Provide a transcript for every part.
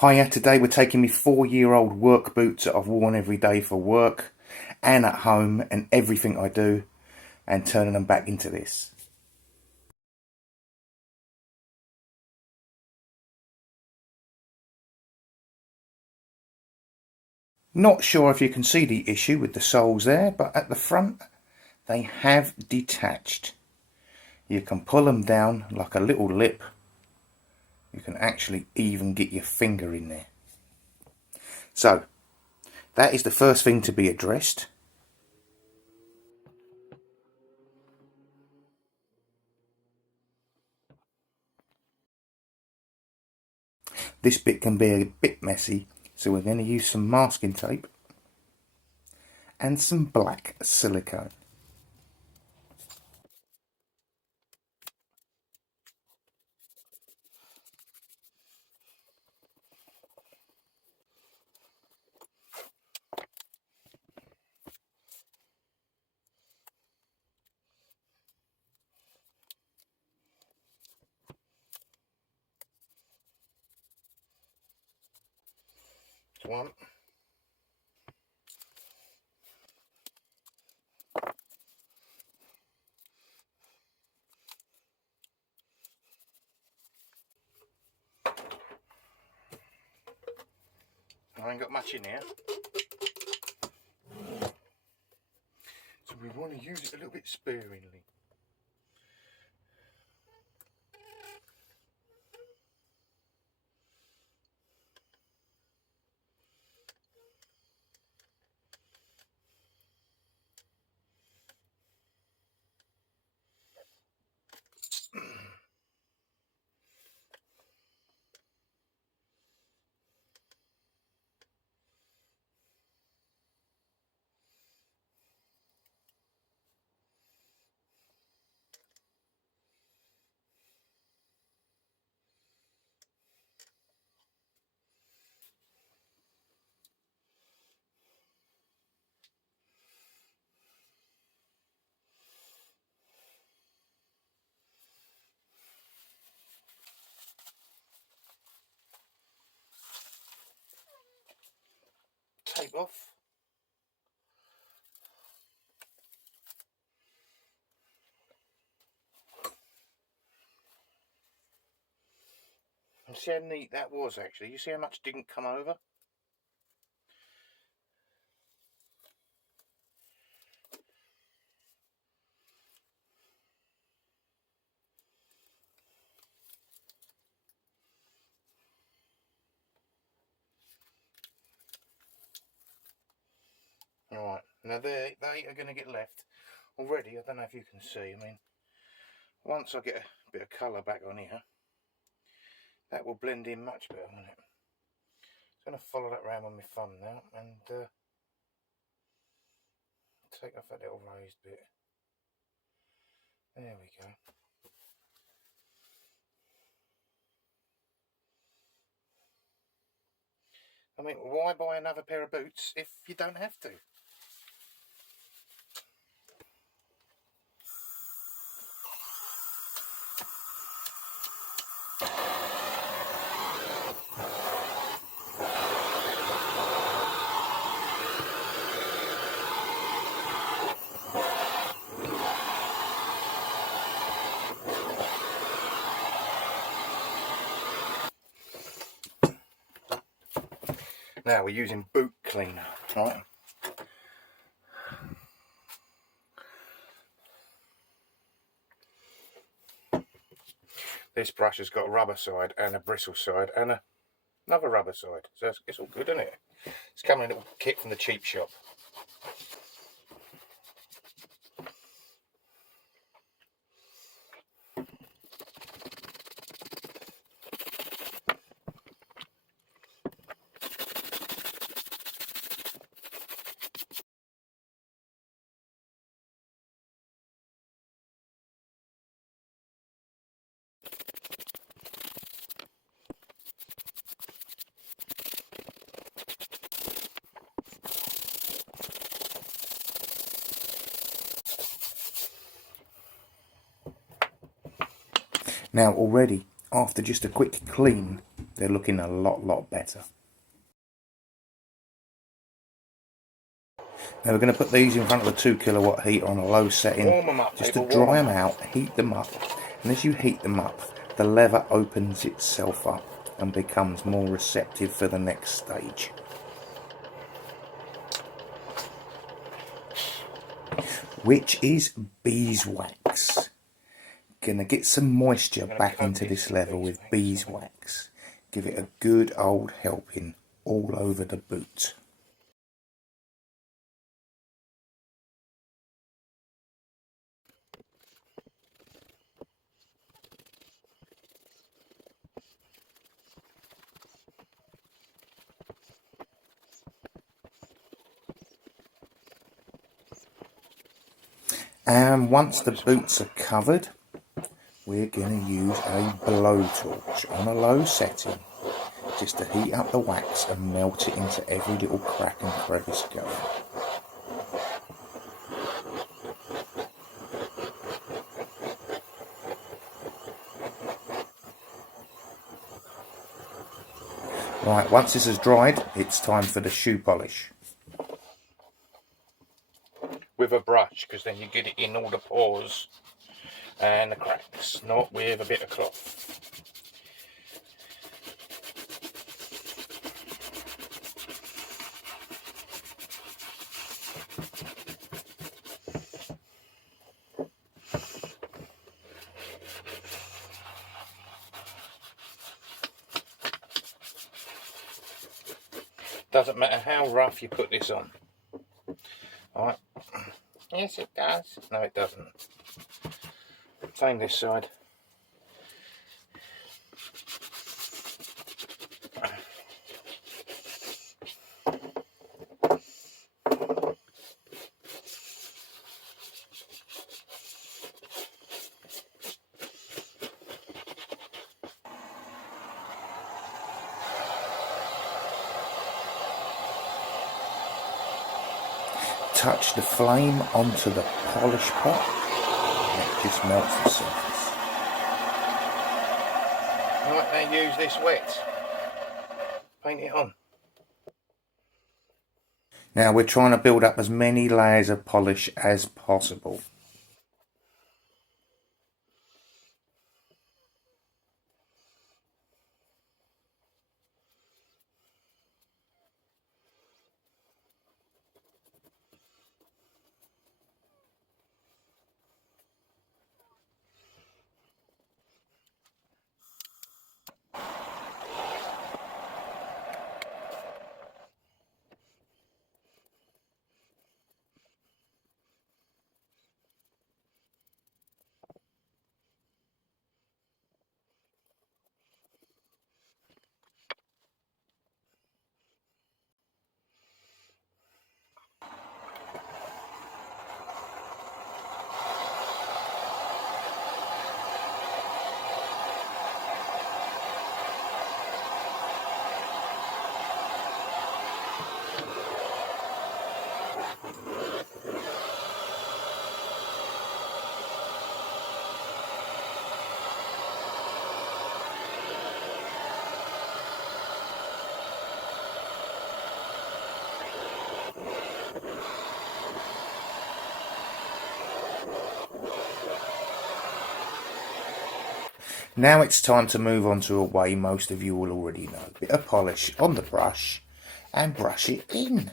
Hiya, today we're taking me 4-year-old work boots that I've worn every day for work and at home and everything I do, and turning them back into this. Not sure if you can see the issue with the soles there, but at the front they have detached. You can pull them down like a little lip. You can actually even get your finger in there. So that is the first thing to be addressed. This bit can be a bit messy, so we're going to use some masking tape and some black silicone. One. I ain't got much in here, so we want to use it a little bit sparingly. Tape off. And see how neat that was actually. You see how much didn't come over? Alright, now they are going to get left. Already, I don't know if you can see, I mean, once I get a bit of colour back on here, that will blend in much better, won't it? I'm going to follow that round with my thumb now and take off that little raised bit. There we go. I mean, why buy another pair of boots if you don't have to? Now we're using boot cleaner, right? This brush has got a rubber side and a bristle side and another rubber side, so it's all good, isn't it? It's coming in a little kit from the cheap shop. Now already, after just a quick clean, they're looking a lot better. Now we're going to put these in front of a 2 kilowatt heater on a low setting, just to dry them out, heat them up, and as you heat them up, the leather opens itself up and becomes more receptive for the next stage. Which is beeswax. Gonna get some moisture back into this leather with beeswax. Give it a good old helping all over the boot. And once the boots are covered, we're going to use a blowtorch on a low setting just to heat up the wax and melt it into every little crack and crevice going. Right, once this has dried, it's time for the shoe polish. With a brush, because then you get it in all the pores and the cracks, not with a bit of cloth. Doesn't matter how rough you put this on. Alright. Yes, it does. No, it doesn't. Same this side. Touch the flame onto the polish pot and it just melts the surface. Right, now use this wet. Paint it on. Now we're trying to build up as many layers of polish as possible. Now it's time to move on to a way most of you will already know. Bit of polish on the brush and brush it in.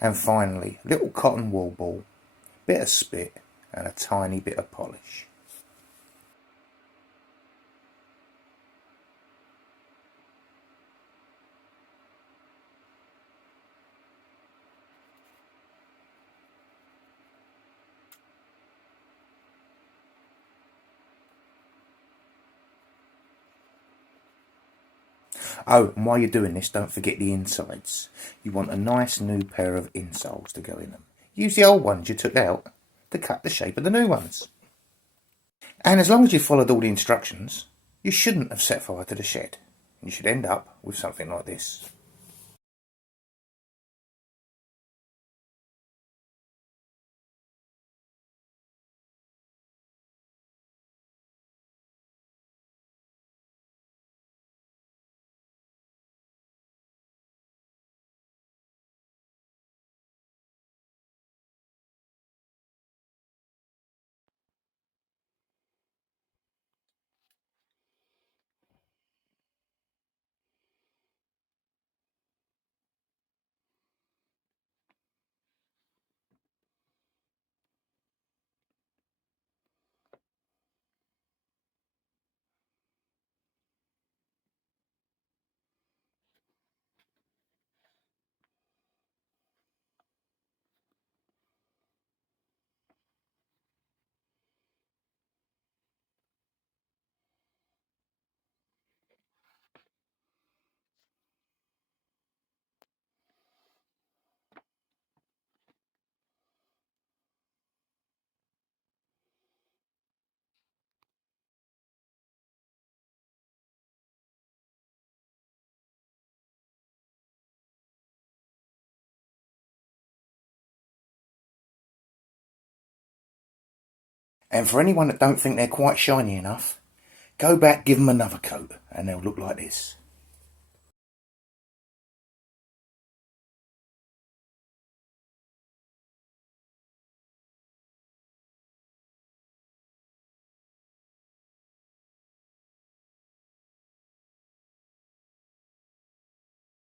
And finally, little cotton wool ball, bit of spit and a tiny bit of polish. Oh, and while you're doing this, don't forget the insides. You want a nice new pair of insoles to go in them. Use the old ones you took out to cut the shape of the new ones. And as long as you followed all the instructions, you shouldn't have set fire to the shed. You should end up with something like this. And for anyone that don't think they're quite shiny enough, go back, give them another coat, and they'll look like this.